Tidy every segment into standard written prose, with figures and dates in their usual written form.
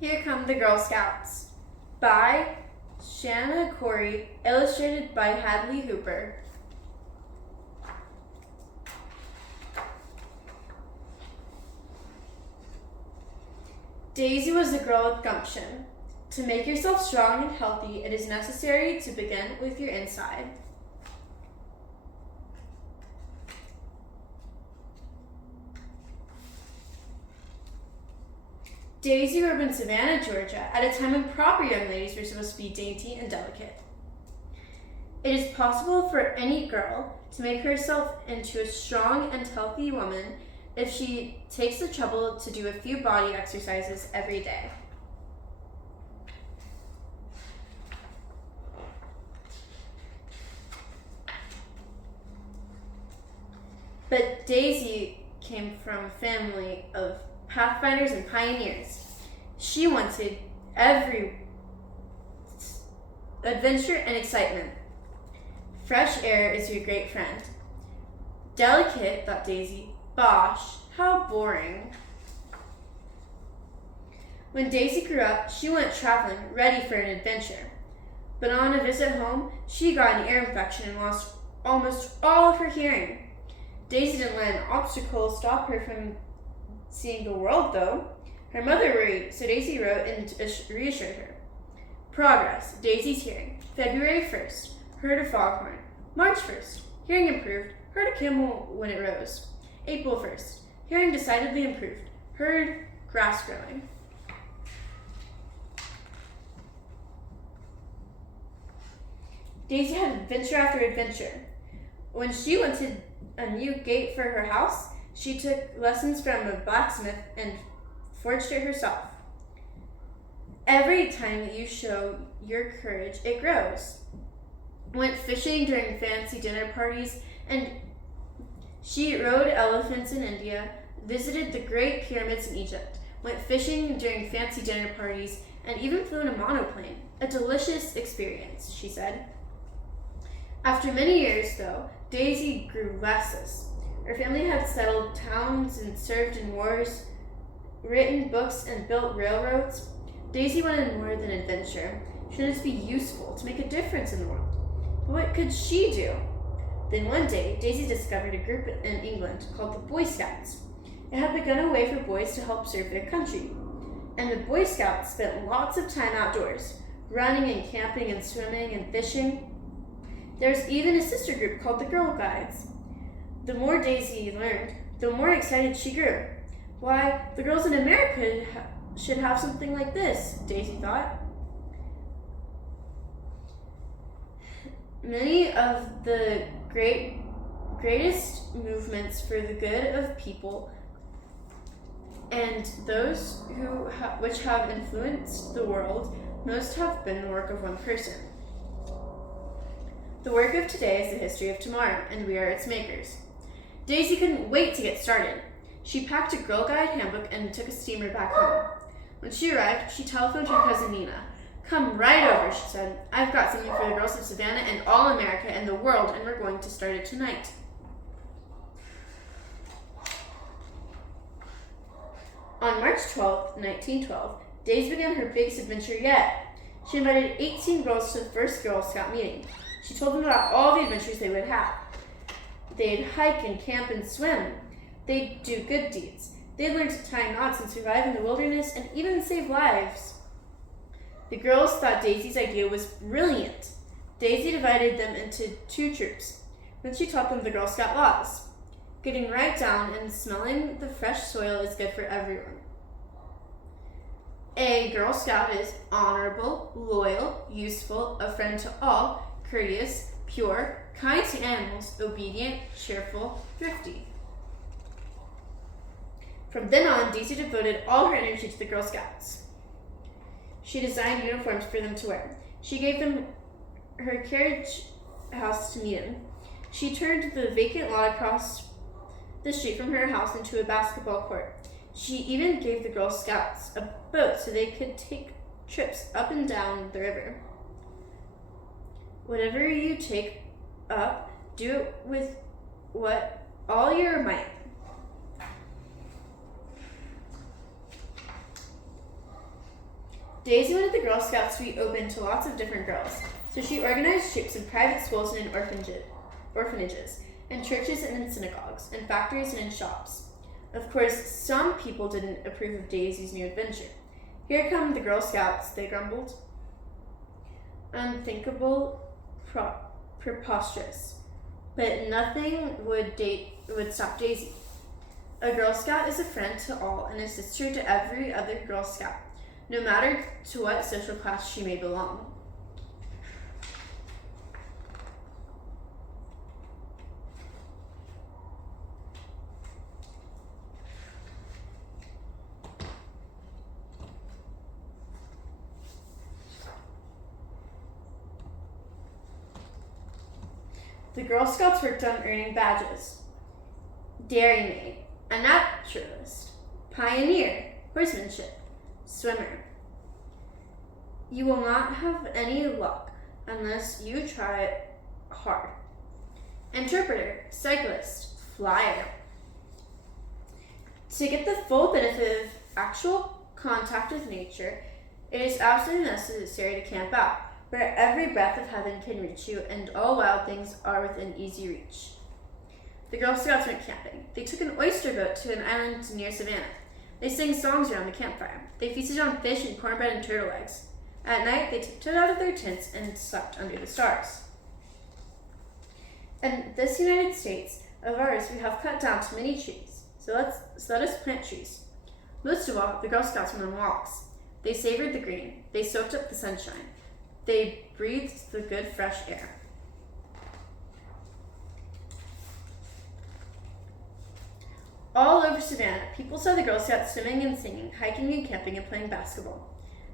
Here Come the Girl Scouts by Shana Corey, illustrated by Hadley Hooper. Daisy was a girl with gumption. To make yourself strong and healthy, it is necessary to begin with your inside. Daisy grew up in Savannah, Georgia, at a time when proper young ladies were supposed to be dainty and delicate. It is possible for any girl to make herself into a strong and healthy woman if she takes the trouble to do a few body exercises every day. But Daisy came from a family of pathfinders and pioneers. She wanted every adventure and excitement. Fresh air is your great friend. Delicate, thought Daisy. Bosh, how boring. When Daisy grew up, she went traveling, ready for an adventure. But on a visit home, she got an ear infection and lost almost all of her hearing. Daisy didn't let an obstacle stop her from seeing the world, though. Her mother worried, so Daisy wrote and reassured her. Progress. Daisy's hearing. February 1st. Heard a foghorn. March 1st. Hearing improved. Heard a camel when it rose. April 1st. Hearing decidedly improved. Heard grass growing. Daisy had adventure after adventure. When she wanted a new gate for her house, she took lessons from a blacksmith and forged it herself. Every time that you show your courage, it grows. Went fishing during fancy dinner parties, and she rode elephants in India, visited the Great Pyramids in Egypt, went fishing during fancy dinner parties, and even flew in a monoplane. A delicious experience, she said. After many years, though, Daisy grew restless. Her family had settled towns and served in wars, written books, and built railroads. Daisy wanted more than adventure. She wanted to be useful, to make a difference in the world. But what could she do? Then one day, Daisy discovered a group in England called the Boy Scouts. It had begun a way for boys to help serve their country. And the Boy Scouts spent lots of time outdoors, running and camping and swimming and fishing. There was even a sister group called the Girl Guides. The more Daisy learned, the more excited she grew. Why, the girls in America should have something like this, Daisy thought. Many of the greatest movements for the good of people and those which have influenced the world most have been the work of one person. The work of today is the history of tomorrow, and we are its makers. Daisy couldn't wait to get started. She packed a Girl Guide handbook and took a steamer back home. When she arrived, she telephoned her cousin Nina. Come right over, she said. I've got something for the girls of Savannah and all America and the world, and we're going to start it tonight. On March 12, 1912, Daisy began her biggest adventure yet. She invited 18 girls to the first Girl Scout meeting. She told them about all the adventures they would have. They'd hike and camp and swim. They'd do good deeds. They'd learn to tie knots and survive in the wilderness and even save lives. The girls thought Daisy's idea was brilliant. Daisy divided them into 2 troops. Then she taught them the Girl Scout laws. Getting right down and smelling the fresh soil is good for everyone. A Girl Scout is honorable, loyal, useful, a friend to all, courteous, pure, kind to animals, obedient, cheerful, thrifty. From then on, Daisy devoted all her energy to the Girl Scouts. She designed uniforms for them to wear. She gave them her carriage house to meet in. She turned the vacant lot across the street from her house into a basketball court. She even gave the Girl Scouts a boat so they could take trips up and down the river. Whatever you take up, do it with all your might. Daisy wanted the Girl Scouts to be open to lots of different girls, so she organized troops in private schools and in orphanages, in churches and in synagogues, in factories and in shops. Of course, some people didn't approve of Daisy's new adventure. Here come the Girl Scouts, they grumbled. Unthinkable, preposterous. But nothing would stop Daisy. A Girl Scout is a friend to all and a sister to every other Girl Scout, no matter to what social class she may belong. The Girl Scouts worked on earning badges. Dairymaid, a naturalist, pioneer, horsemanship, swimmer. You will not have any luck unless you try hard. Interpreter, cyclist, flyer. To get the full benefit of actual contact with nature, it is absolutely necessary to camp out, where every breath of heaven can reach you and all wild things are within easy reach. The Girl Scouts went camping. They took an oyster boat to an island near Savannah. They sang songs around the campfire. They feasted on fish and cornbread and turtle eggs. At night, they tiptoed out of their tents and slept under the stars. In this United States of ours, we have cut down too many trees, so let us plant trees. Most of all, the Girl Scouts went on walks. They savored the green. They soaked up the sunshine. They breathed the good fresh air. All over Savannah, people saw the Girl Scouts swimming and singing, hiking and camping and playing basketball.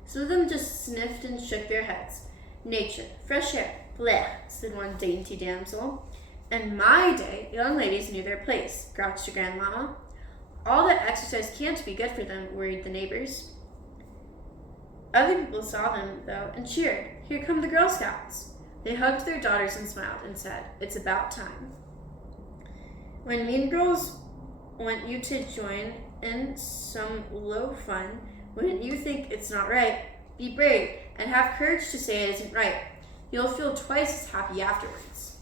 Some of them just sniffed and shook their heads. Nature, fresh air, bleh, said one dainty damsel. In my day, young ladies knew their place, grouched Grandmama. All that exercise can't be good for them, worried the neighbors. Other people saw them, though, and cheered. Here come the Girl Scouts. They hugged their daughters and smiled and said, it's about time. When mean girls want you to join in some low fun, when you think it's not right, be brave and have courage to say it isn't right. You'll feel twice as happy afterwards.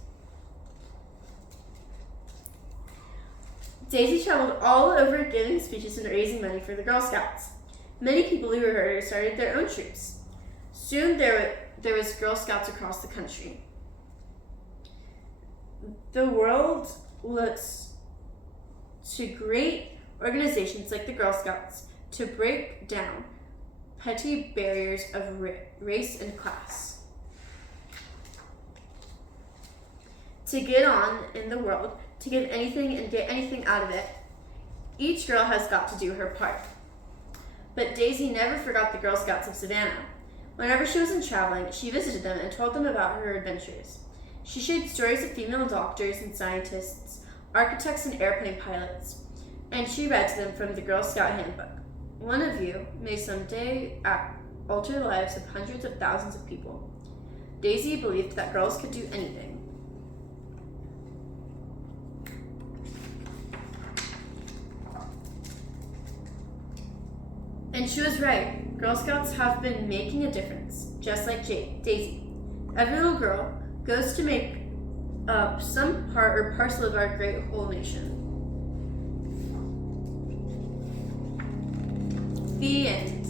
Daisy traveled all over giving speeches and raising money for the Girl Scouts. Many people who heard her started their own troops. Soon there was Girl Scouts across the country. The world looks to great organizations like the Girl Scouts to break down petty barriers of race and class. To get on in the world, to give anything and get anything out of it, each girl has got to do her part. But Daisy never forgot the Girl Scouts of Savannah. Whenever she wasn't traveling, she visited them and told them about her adventures. She shared stories of female doctors and scientists, architects and airplane pilots, and she read to them from the Girl Scout handbook. One of you may someday alter the lives of hundreds of thousands of people. Daisy believed that girls could do anything. And she was right. Girl Scouts have been making a difference, just like Daisy. Every little girl goes to make up some part or parcel of our great whole nation. The end.